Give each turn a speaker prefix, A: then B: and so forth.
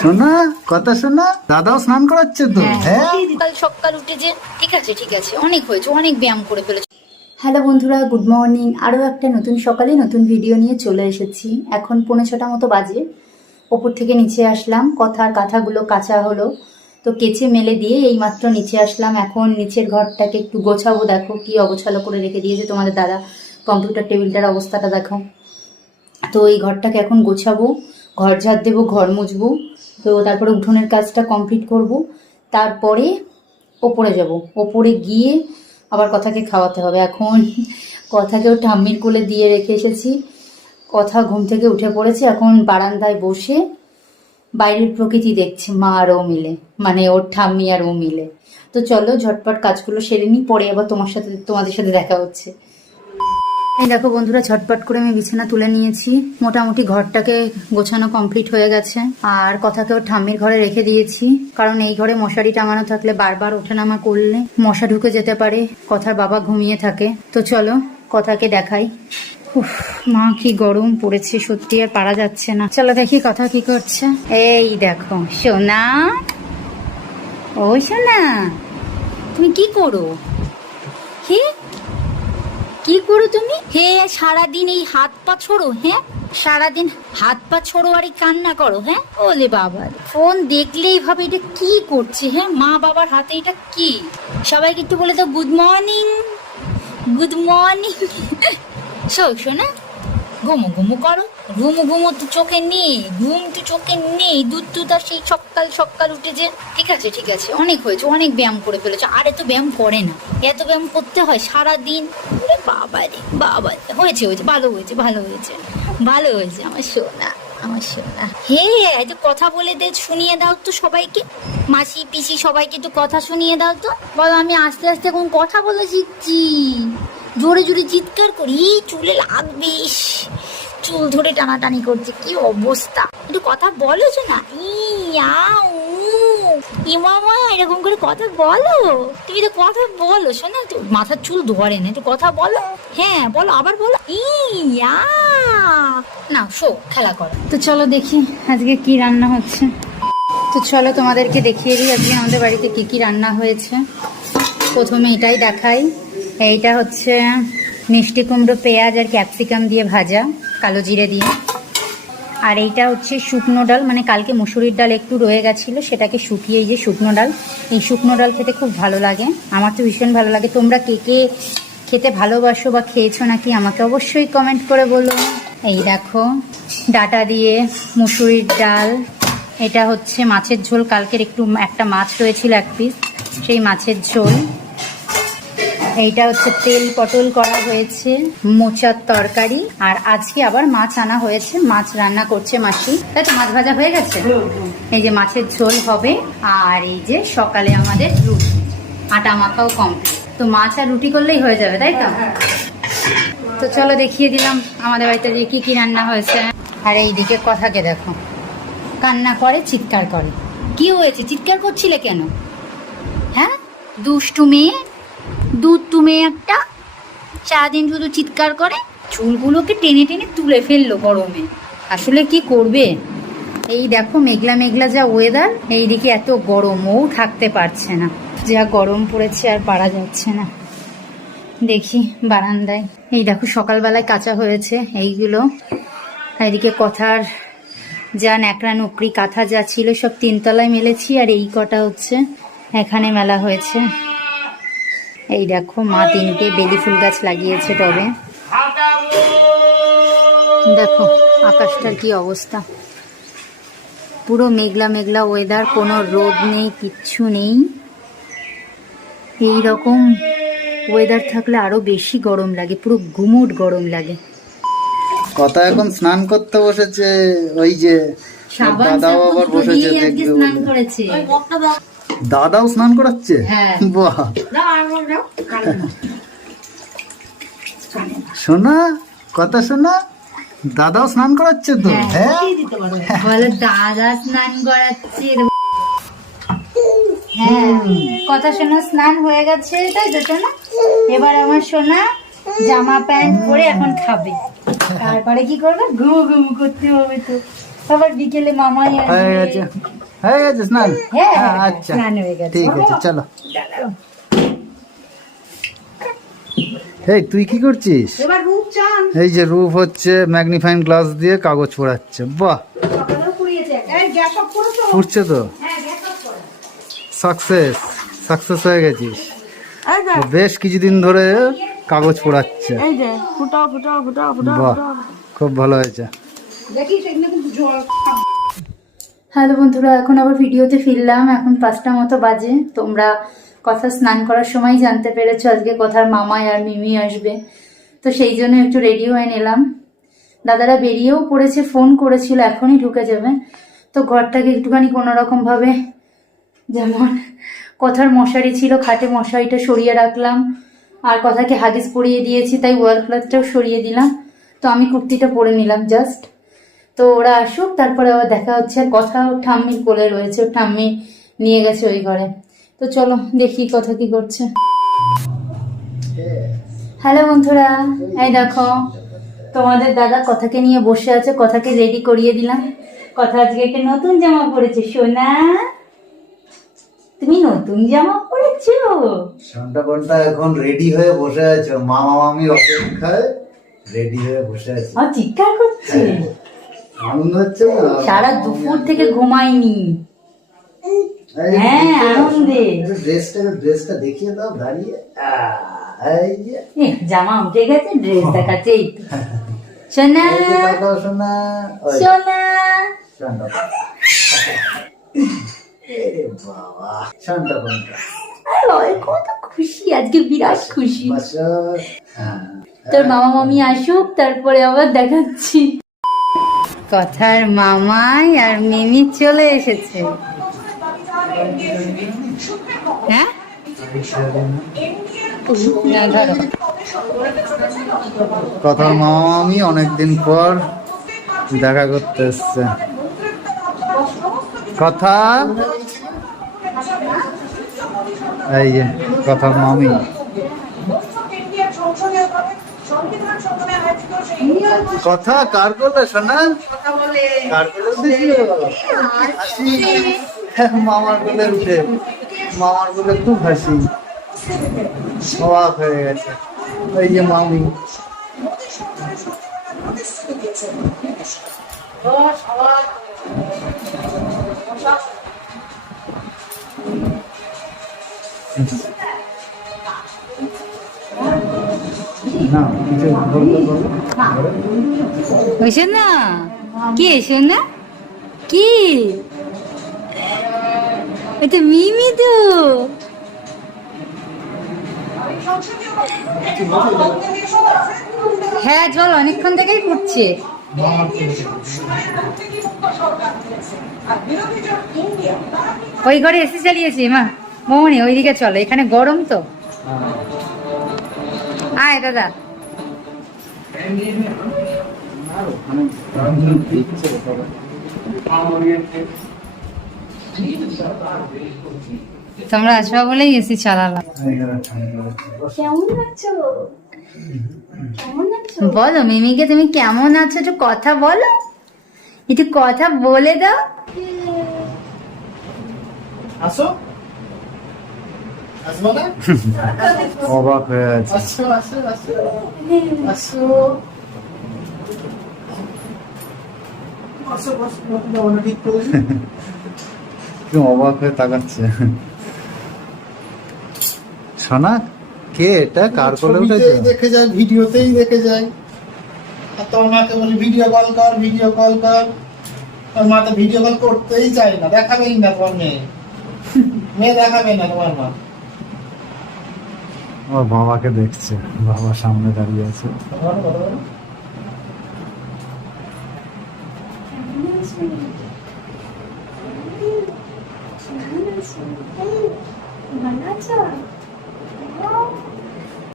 A: শোনা কথা শোনা দাদাও স্নান করাচ্ছে তো? হ্যাঁ।
B: কাল সকাল উঠে যে ঠিক আছে ঠিক আছে। অনেক হয়েছে অনেক ব্যায়াম করে ফেলেছে।
C: হ্যালো বন্ধুরা গুড মর্নিং। আরও একটা নতুন সকালে নতুন ভিডিও নিয়ে চলে এসেছি। এখন পৌনে ছটা মতো বাজে। ওপর থেকে নিচে আসলাম। কথার কাঁথাগুলো কাঁচা হলো। তো কেচে মেলে দিয়ে এইমাত্র নিচে আসলাম। এখন নিচের ঘরটাকে একটু গোছাবো। দেখো কি অগোছালো করে রেখে দিয়েছে তোমাদের দাদা। কম্পিউটার টেবিলটার অবস্থাটা দেখো। তো এই ঘরটাকে এখন গোছাবো। ঘর ঝাড় দেবো, ঘর মুছবো। তো তারপরে উঠোনের কাজটা কমপ্লিট করব। তারপরে ওপরে যাব। ওপরে গিয়ে আবার কথাকে খাওয়াতে হবে। এখন কথাকেও ঠাম্মির কোলে দিয়ে রেখে এসেছি। কথা ঘুম থেকে উঠে পড়েছে। এখন বারান্দায় বসে বাইরের প্রকৃতি দেখছে, মা আর ও মিলে। মানে ওর ঠাম্মি আর ও মিলে। তো চলো ঝটপট কাজগুলো সেরে নিই, পরে আবার তোমার সাথে, তোমাদের সাথে দেখা হচ্ছে। এই দেখো বন্ধুরা ঝটপট করে আমি বিছানা তুলে নিয়েছি। মোটামুটি ঘরটাকে গোছানো কমপ্লিট হয়ে গেছে। আর কথাকেও ঠাম্মির ঘরে রেখে দিয়েছি। কারণ এই ঘরে মশারি টাঙানো থাকলে বারবার ওঠানামা করলে মশা ঢুকে যেতে পারে কথার বাবা ঘুমিয়ে থাকে। তো চলো কথাকে দেখাই। উফ, মা কি গরম পড়েছে সত্যি আর পারা যাচ্ছে না। চলো দেখি কথা কি করছে। এই দেখো সোনা। ও সোনা তুমি কি করো? হে কি করো তুমি? হে, সারাদিন এই হাত পা ছোড়ো হ্যাঁ সারাদিন হাত পা ছোড়ো আর কান্না করো হ্যাঁ ওলে বাবা ফোন দেখলেই ভাবে এটা কি করছে হ্যাঁ মা বাবার হাতে এটা কি? সবাইকে একটু বলে তো গুড মর্নিং গুড মর্নিং। শোক শোনা। ঘুমো ঘুমো করো। ঘুমো ঘুমো তো চোখে নেই, ঘুম তো চোখে নেই। দুধ দুধ আর সেই সকাল সকাল উঠে যে, ঠিক আছে ঠিক আছে, অনেক হয়েছে, অনেক ব্যায়াম করে ফেলেছে। আর এত ব্যায়াম করে না। এত ব্যায়াম করতে হয় সারা দিন বাবা রে, বাবা হয়েছে হয়েছে, ভালো হয়েছে ভালো হয়েছে। ভালো হয়েছে, আমার সোনা আমার সোনা। হে, একটু কথা বলে দে, শুনিয়ে দাও তো সবাইকে। মাসি, পিসি সবাইকে একটু কথা শুনিয়ে দাও তো। বলো, আমি আস্তে আস্তে এখন কথা বলে শিখছি জোরে জোরে চিৎকার করি। চুলে লাগবে চুল ধরে টানাটানি করছে, কি অবস্থা? একটু কথা বলো যে না। ইয়া উ ই এরকম করে কথা বলো। তুমি তো কথা বলো, শোনো তো মাথার চুল ধরে না একটু কথা বলো। হ্যাঁ বলো, আবার বলো। ইয়া। না, শো, খেলা করো। তো চলো দেখি আজকে কি রান্না হচ্ছে। তো চলো তোমাদেরকে দেখিয়ে দিই আজকে আমাদের বাড়িতে কি কি রান্না হয়েছে। প্রথমে এটাই দেখাই। এইটা হচ্ছে মিষ্টি কুমড়ো পেঁয়াজ আর ক্যাপসিকাম দিয়ে ভাজা, কালো জিরে দিয়ে। আর এইটা হচ্ছে শুকনো ডাল মানে কালকে মুসুরির ডাল একটু রয়ে গেছিল, সেটাকে শুকিয়ে যে শুকনো ডাল, এই শুকনো ডাল খেতে খুব ভালো লাগে। আমার তো ভীষণ ভালো লাগে। তোমরা কে কে খেতে ভালোবাসো বা খেয়েছো নাকি আমাকে অবশ্যই কমেন্ট করে বলো। এই দেখো, ডাটা দিয়ে মুসুরির ডাল, এটা হচ্ছে মাছের ঝোল। কালকের একটু, একটা মাছ রয়েছিল এক পিস সেই মাছের ঝোল। এইটা হচ্ছে তেল পটল করা হয়েছে মোচার তরকারি আর আজকে আবার মাছ আনা হয়েছে মাছ রান্না করছে মাসি। তাই তো মাছ ভাজা হয়ে গেছে? এই যে মাছের ঝোল হবে আর এই যে সকালে আমাদের রুটি আটা মাখাও কমপ্লিট তো মাছ আর রুটি করলেই হয়ে যাবে তাই তো? তো চলো দেখিয়ে দিলাম আমাদের বাড়িতে যে কি কি রান্না হয়েছে। আর এইদিকে কথাকে দেখো। কান্না করে চিৎকার করে। কি হয়েছে? চিৎকার করছিলে কেন? হ্যাঁ? দুষ্টু মেয়ে? দুধ তুমি একটা। সারাদিন শুধু চিৎকার করে, চুলগুলোকে টেনে টেনে তুলে ফেলল গরমে। আসলে কি করবে? এই দেখো মেঘলা মেঘলা যা ওয়েদার এইদিকে এত গরমও থাকতে পারছে না। যা গরম পড়েছে আর পারা যাচ্ছে না। দেখি বারান্দায়। এই দেখো সকালবেলায় কাঁচা হয়েছে এইগুলো। এদিকে কথার যা ন্যাকড়া নকরি কাঁথা যা ছিল সব তিনতলায় মেলেছি, আর এই কটা হচ্ছে। এখানে মেলা হয়েছে। এই দেখো মা তিনটে বেলি ফুল গাছ লাগিয়েছে টবে। দেখো আকাশটার কি অবস্থা। পুরো মেঘলা মেঘলা ওয়েদার কোনো রোদ নেই কিচ্ছু নেই। এই রকম ওয়েদার থাকলে আরও বেশি গরম লাগে পুরো ঘুমুট গরম লাগে।
A: কথা এখন স্নান করতে বসেছে ওই যে
C: সাবুন
A: আবার বসেছে দেখবে দাদাও স্নান করাচ্ছে?
C: হ্যাঁ।
A: বাহ। শোনা কথা শোনা দাদাও স্নান করাচ্ছে তো?
C: হ্যাঁ।
A: হ্যাঁ?
C: দাদা স্নান করাচ্ছে হ্যাঁ কথা শোনা স্নান হয়ে গেছে তাই তো শোনা এবার আমার সোনা জামা প্যান্ট পরে এখন খাবে। তারপরে কি করবে? ঘুমু ঘুমু করতে হবে তো। আবার বিকেলে মামাই
A: হয়ে গেছে। হয়ে গেছে স্নান?
C: হ্যাঁ,
A: হ্যাঁ, আচ্ছা।
C: হয়ে গেছে।
A: ঠিক আছে চলো। এই তুই কি করছিস? এই যে রূপ হচ্ছে ম্যাগনিফাইং গ্লাস দিয়ে কাগজ পোড়াচ্ছে। বাহ! পুড়ছে তো? সাকসেস সাকসেস হয়ে গেছিস। বেশ কিছুদিন ধরে কাগজ পোড়াচ্ছে। বাহ! খুব ভালো হয়েছে
C: দেখি সেখানে কিন্তু জল হ্যালো বন্ধুরা, এখন আবার ভিডিওতে ফিরলাম। এখন পাঁচটা মতো বাজে। তোমরা কথা স্নান করার সময় জানতে পেরেছ, আজকে কথার মামাই আর মিমি আসবে। তো সেই জন্য একটু রেডি হয়ে নিলাম। দাদারা বেরিয়েও পড়েছে ফোন করেছিল, এখনই ঢুকে যাবে। তো ঘরটাকে একটুখানি কোনো রকমভাবে যেমন কথার মশারি ছিল, খাটে মশারিটা সরিয়ে রাখলাম। আর কথাকে হাগিস পরিয়ে দিয়েছি, তাই ওয়াল ক্লথটাও সরিয়ে দিলাম। তো আমি কুর্তিটা পরে নিলাম জাস্ট তো ওরা আসুক তারপরে আবার দেখা হচ্ছে। আর কথা ওর ঠাম্মির কোলে রয়েছে ঠাম্মি নিয়ে গেছে ওই ঘরে। তো চলো দেখি কথা কি করছে। হ্যালো বন্ধুরা এই দেখো তোমাদের দাদা কথাকে নিয়ে বসে আছে কথাকে রেডি করিয়ে দিলাম। কথা আজকে একটা নতুন জামা পরেছে সোনা। তুমি নতুন জামা পরেছো?
A: এখন রেডি হয়ে বসে আছে মামা মামি অপেক্ষায় রেডি হয়ে বসে আছে।
C: আর চিৎকার করছে।
A: আনন্দ হচ্ছে
C: সারা দুপুর থেকে ঘুমাইনি। হ্যাঁ, আনন্দে।
A: ড্রেসটা ড্রেসটা দেখিয়ে দাও দাঁড়িয়ে।
C: জামা উঠে গেছে ড্রেস দেখাচ্ছে এই তো। সোনা সোনা।
A: বাবা শান্ত
C: কত খুশি আজকে বিরাট খুশি।
A: হ্যাঁ।
C: তোর মামা মামি আসুক তারপরে আবার দেখাচ্ছি। কথার মামাই আর মিমি চলে এসেছে। হ্যাঁ?
A: কথার মামা মামি অনেকদিন পর দেখা করতে এসছে। কথা? এই যে, কথার মামি। কথা কার করলে শোনা কার কোলে মামার কোলে উঠে। মামার কোলে খুব হাসি। অবাক হয়ে গেছে। এই যে মামি। না কিছু
C: ওই না। কে না। কি? এটা মিমি তো। হ্যাঁ জল অনেকক্ষণ থেকেই পড়ছে ওই ঘরে এসি চালিয়েছি মা। মোহনি ওইদিকে চলো এখানে গরম তো। আয় দাদা। তোমরা আসবা বলেই এসি চালালাম। বলো মিমিকে তুমি কেমন আছো একটু কথা বলো। একটু কথা বলে দাও।
D: আসো।
A: অবাক হয়ে আছে
D: করে দিই।
A: কি অবাক হয়ে তাকাচ্ছে শোনা কে এটা কার কোলে উঠেছে
D: দেখে যায় ভিডিওতেই দেখে যায় আর মাকে বলি ভিডিও কল কর ভিডিও কল কর তোর মা তো ভিডিও কল করতেই চায় না দেখাবেই না তোমার মেয়ে মেয়ে দেখাবে না তোমার মা
A: ও বাবাকে দেখছে বাবা সামনে দাঁড়িয়ে
C: আছে